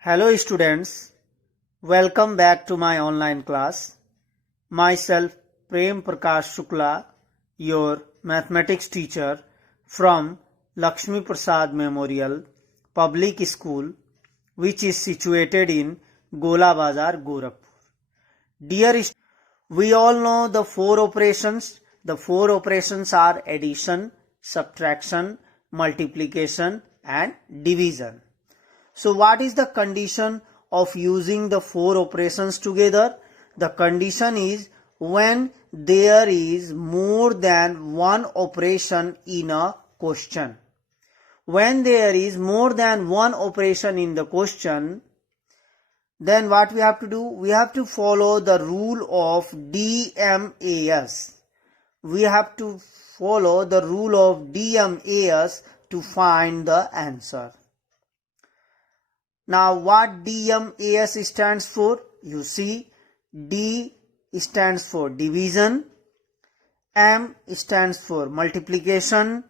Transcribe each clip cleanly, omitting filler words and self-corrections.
Hello students, welcome back to my online class. Myself Prem Prakash Shukla, your mathematics teacher from Lakshmi Prasad Memorial Public School, which is situated in Gola Bazar, Gorakhpur. Dear students, we all know the four operations. The four operations are addition, subtraction, multiplication and division. So what is the condition of using the four operations together? The condition is when there is more than one operation in a question. When there is more than one operation in the question, then what we have to do? We have to follow the rule of DMAS. We have to follow the rule of DMAS to find the answer. Now what DMAS stands for? You see, D stands for division, M stands for multiplication,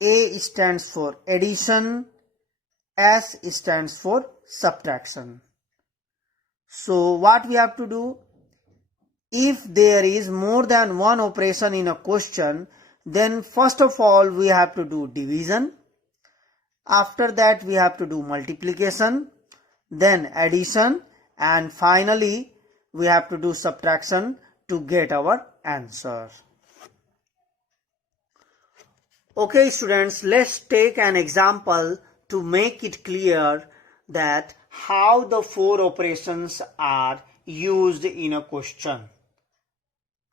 A stands for addition, S stands for subtraction. So what we have to do? If there is more than one operation in a question, then first of all we have to do division. After that we have to do multiplication, then addition, and finally we have to do subtraction to get our answer. Okay students, let's take an example to make it clear that how the four operations are used in a question,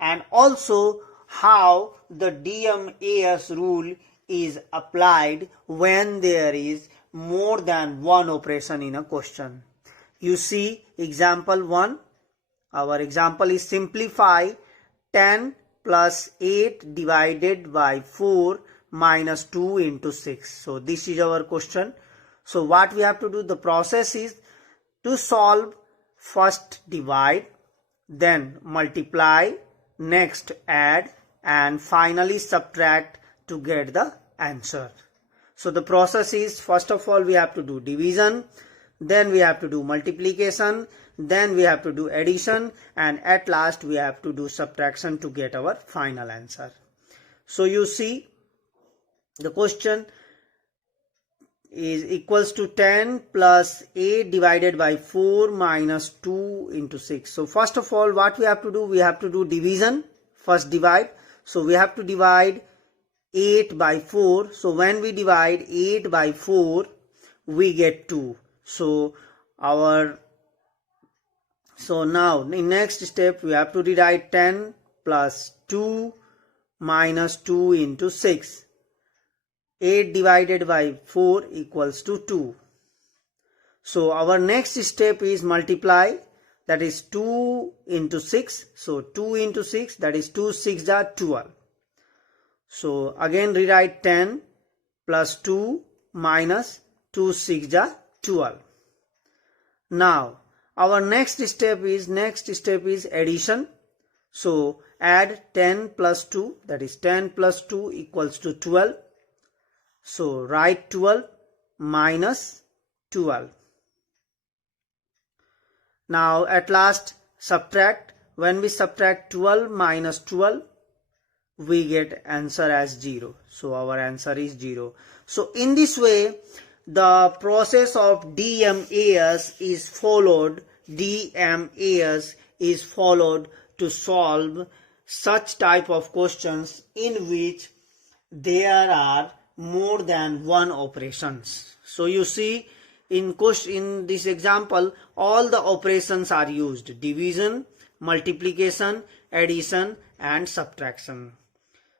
and also how the DMAS rule is applied when there is more than one operation in a question. You see example 1. Our example is simplify 10 plus 8 divided by 4 minus 2 into 6. So this is our question. So what we have to do? The process is to solve, first divide, then multiply, next add, and finally subtract to get the answer. So the process is, first of all we have to do division, then we have to do multiplication, then we have to do addition, and at last we have to do subtraction to get our final answer. So you see the question is equals to 10 plus 8 divided by 4 minus 2 into 6. So first of all what we have to do? We have to do division, first divide. So we have to divide 8 by 4. So when we divide 8 by 4 we get 2. So now in next step we have to rewrite 10 plus 2 minus 2 into 6. 8 divided by 4 equals to 2. So our next step is multiply, that is 2 into 6. So 2 into 6, that is 2 6 are 12. So again rewrite 10 plus 2 minus 2 6 are 12. Now our next step is addition. So add 10 plus 2, that is 10 plus 2 equals to 12. So write 12 minus 12. Now at last subtract. When we subtract 12 minus 12, we get answer as 0. So our answer is 0. So in this way the process of DMAS is followed. DMAS is followed to solve such type of questions in which there are more than one operations. So you see in this example all the operations are used: division, multiplication, addition and subtraction.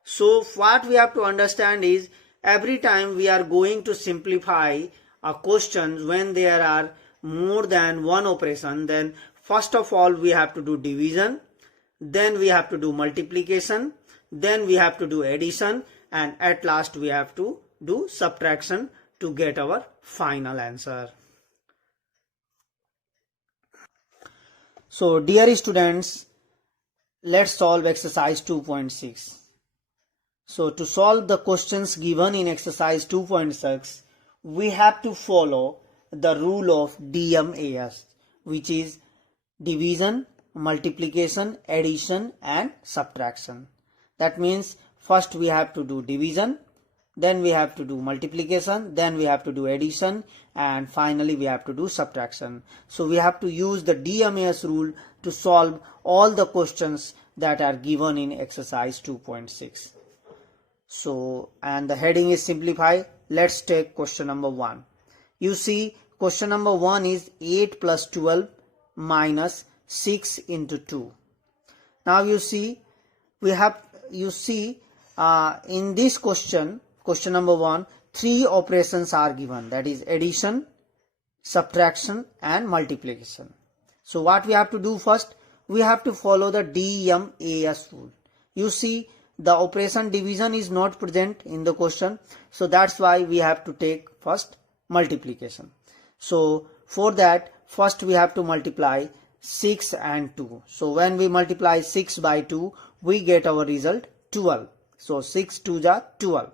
So what we have to understand is, every time we are going to simplify a question when there are more than one operation, then first of all we have to do division, then we have to do multiplication, then we have to do addition, and at last we have to do subtraction to get our final answer. So dear students, let's solve exercise 2.6. So to solve the questions given in exercise 2.6, we have to follow the rule of DMAS, which is division, multiplication, addition and subtraction. That means first we have to do division, then we have to do multiplication, then we have to do addition, and finally we have to do subtraction. So we have to use the DMAS rule to solve all the questions that are given in exercise 2.6. So, and the heading is simplify. Let's take question number 1. You see, question number 1 is 8 plus 12 minus 6 into 2. Now you see, in this question number 1, 3 operations are given, that is addition, subtraction and multiplication. So what we have to do first, we have to follow the DMAS rule. You see, the operation division is not present in the question, so that's why we have to take first multiplication. So for that, first we have to multiply 6 and 2. So when we multiply 6 by 2, we get our result 12. So 6 2s are 12.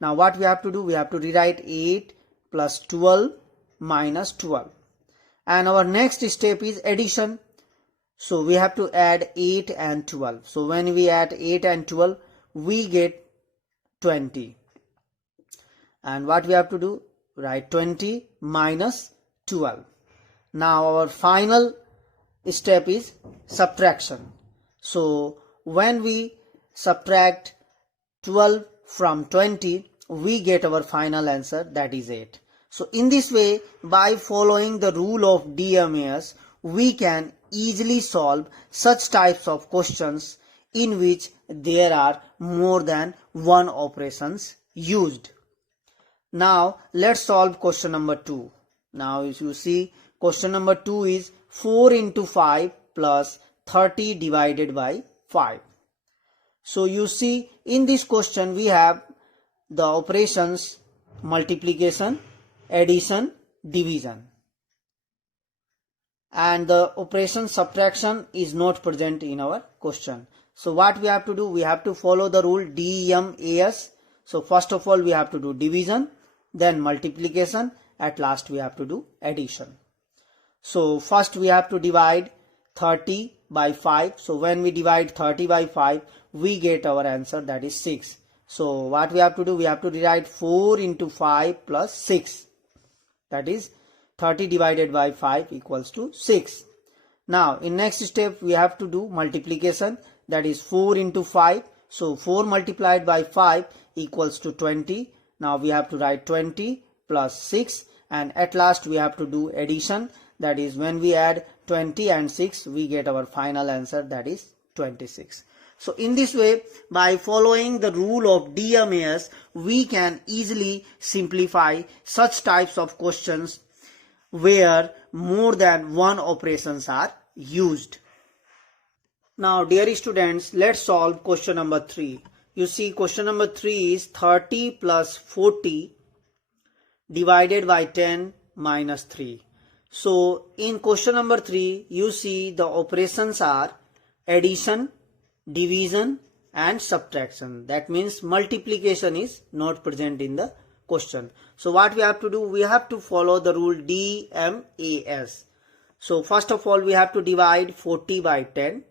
Now what we have to do, we have to rewrite 8 plus 12 minus 12. And our next step is addition. So we have to add 8 and 12. So when we add 8 and 12, we get 20. And what we have to do, write 20 minus 12. Now our final step is subtraction. So when we subtract 12 from 20, we get our final answer, that is 8. So in this way, by following the rule of DMAS, we can easily solve such types of questions in which there are more than one operations used. Now let's solve question number 2. Now as you see, question number 2 is 4 into 5 plus 30 divided by 5. So you see, in this question we have the operations multiplication, addition, division, and the operation subtraction is not present in our question. So what we have to do, we have to follow the rule DMAS. So first of all we have to do division, then multiplication, at last we have to do addition. So first we have to divide 30 by 5. So when we divide 30 by 5, we get our answer, that is 6. So what we have to do, we have to rewrite 4 into 5 plus 6. That is 30 divided by 5 equals to 6. Now in next step we have to do multiplication, that is 4 into 5. So 4 multiplied by 5 equals to 20. Now we have to write 20 plus 6, and at last we have to do addition, that is when we add 20 and 6, we get our final answer, that is 26. So in this way, by following the rule of DMAS, we can easily simplify such types of questions where more than one operations are used. Now dear students, let's solve question number 3. You see, question number 3 is 30 plus 40 divided by 10 minus 3. So in question number 3, you see the operations are addition, division and subtraction. That means multiplication is not present in the question. So what we have to do, we have to follow the rule DMAS. So first of all we have to divide 40 by 10.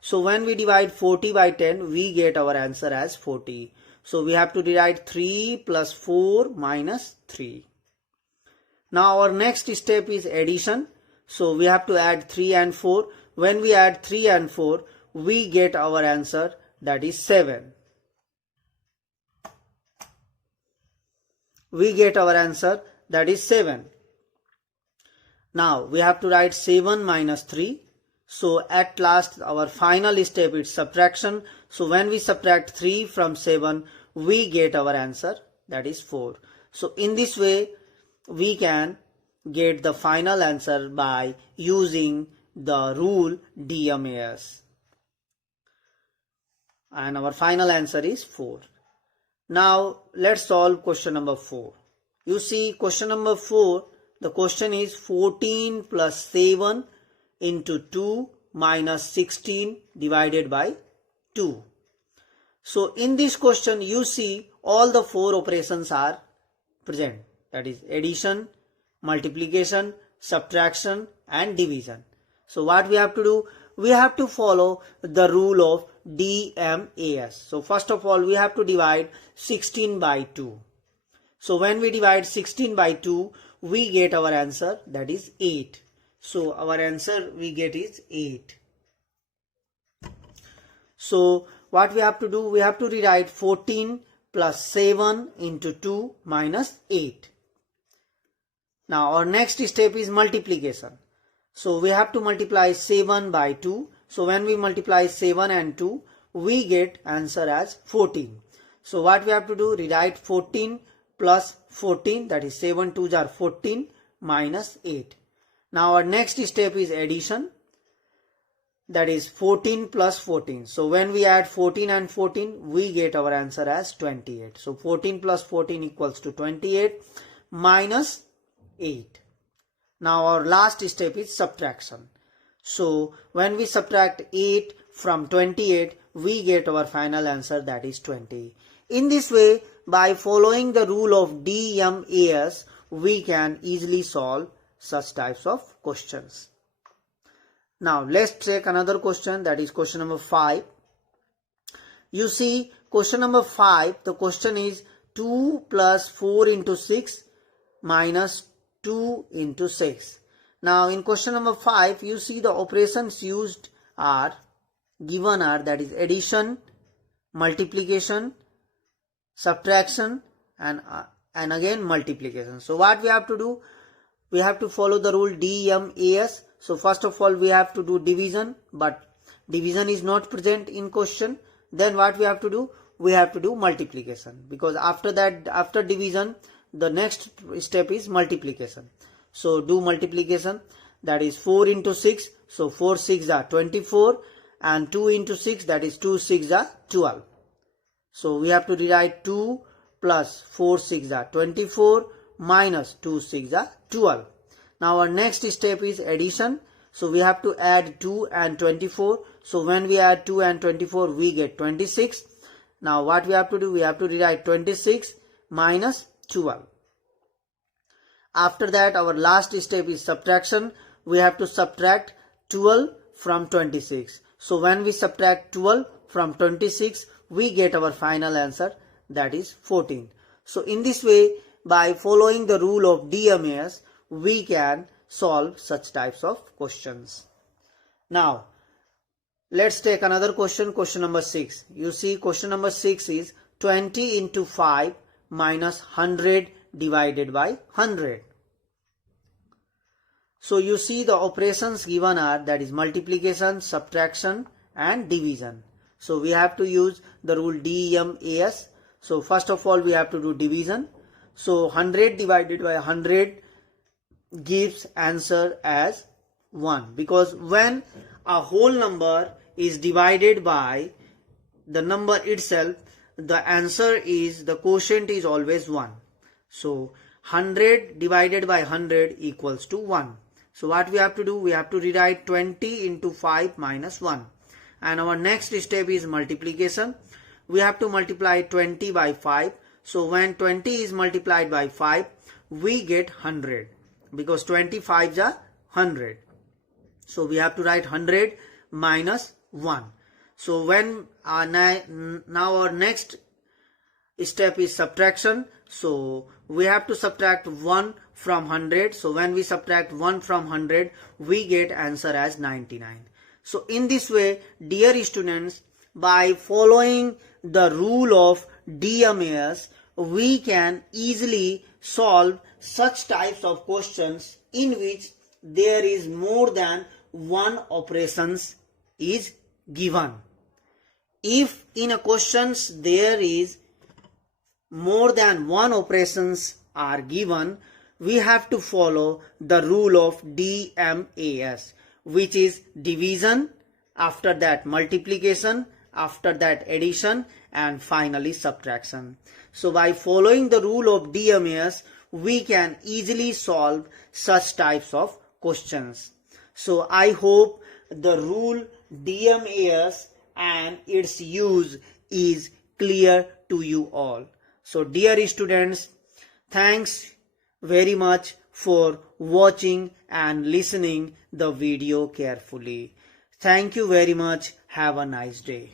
So when we divide 40 by 10, we get our answer as 40. So we have to divide 3 plus 4 minus 3. Now our next step is addition. So we have to add 3 and 4. When we add 3 and 4, we get our answer, that is 7. We get our answer, that is 7. Now we have to write 7 minus 3. So at last our final step is subtraction. So when we subtract 3 from 7, we get our answer, that is 4. So in this way we can get the final answer by using the rule DMAS. And our final answer is 4. Now let's solve question number 4. You see, question number 4, the question is 14 plus 7 into 2 minus 16 divided by 2. So in this question you see all the 4 operations are present, that is addition, multiplication, subtraction and division. So what we have to do? We have to follow the rule of DMAS. So first of all, we have to divide 16 by 2. So when we divide 16 by 2, we get our answer, that is 8. So our answer we get is 8. So what we have to do? We have to rewrite 14 plus 7 into 2 minus 8. Now our next step is multiplication. So we have to multiply 7 by 2. So when we multiply 7 and 2, we get answer as 14. So what we have to do? Rewrite 14 plus 14, that is 7 2s are 14 minus 8. Now our next step is addition, that is 14 plus 14. So when we add 14 and 14, we get our answer as 28. So 14 plus 14 equals to 28 minus 8. Now our last step is subtraction. So when we subtract 8 from 28, we get our final answer, that is 20. In this way, by following the rule of DMAS, we can easily solve such types of questions. Now let's take another question, that is question number 5. You see question number 5, the question is 2 plus 4 into 6 minus 2 into 6. Now in question number 5, you see the operations used are given are, that is addition, multiplication, subtraction and again multiplication. So what we have to do? We have to follow the rule DMAS. So first of all, we have to do division, but division is not present in question. Then what we have to do? We have to do multiplication, because after that, after division, the next step is multiplication. So do multiplication, that is 4 into 6. So 4 6 are 24 and 2 into 6, that is 2 6 are 12. So we have to rewrite 2 plus 4 6 are 24 minus 2 6 are 12. Now our next step is addition. So we have to add 2 and 24. So when we add 2 and 24, we get 26. Now what we have to do? We have to rewrite 26 minus 12. After that, our last step is subtraction. We have to subtract 12 from 26. So when we subtract 12 from 26, we get our final answer, that is 14. So in this way, by following the rule of DMAS, we can solve such types of questions. Now let's take another question, question number 6. You see question number 6 is 20 into 5 minus 100 divided by 100. So you see the operations given are, that is multiplication, subtraction and division. So we have to use the rule DMAS. So first of all, we have to do division. So 100 divided by 100 gives answer as 1, because when a whole number is divided by the number itself, the answer is, the quotient is always 1. So 100 divided by 100 equals to 1. So what we have to do? We have to rewrite 20 into 5 minus 1. And our next step is multiplication. We have to multiply 20 by 5. So when 20 is multiplied by 5, we get 100, because 25s are 100. So we have to write 100 minus 1. So when now our next step is subtraction. So we have to subtract 1 from 100. So when we subtract 1 from 100, we get answer as 99. So in this way, dear students, by following the rule of DMAS, we can easily solve such types of questions in which there is more than one operations is given. If in a questions there is more than one operations are given, we have to follow the rule of DMAS, which is division, after that multiplication, after that addition, and finally subtraction. So by following the rule of DMAS, we can easily solve such types of questions. So I hope the rule DMAS and its use is clear to you all. So dear students, thanks very much for watching and listening the video carefully. Thank you very much. Have a nice day.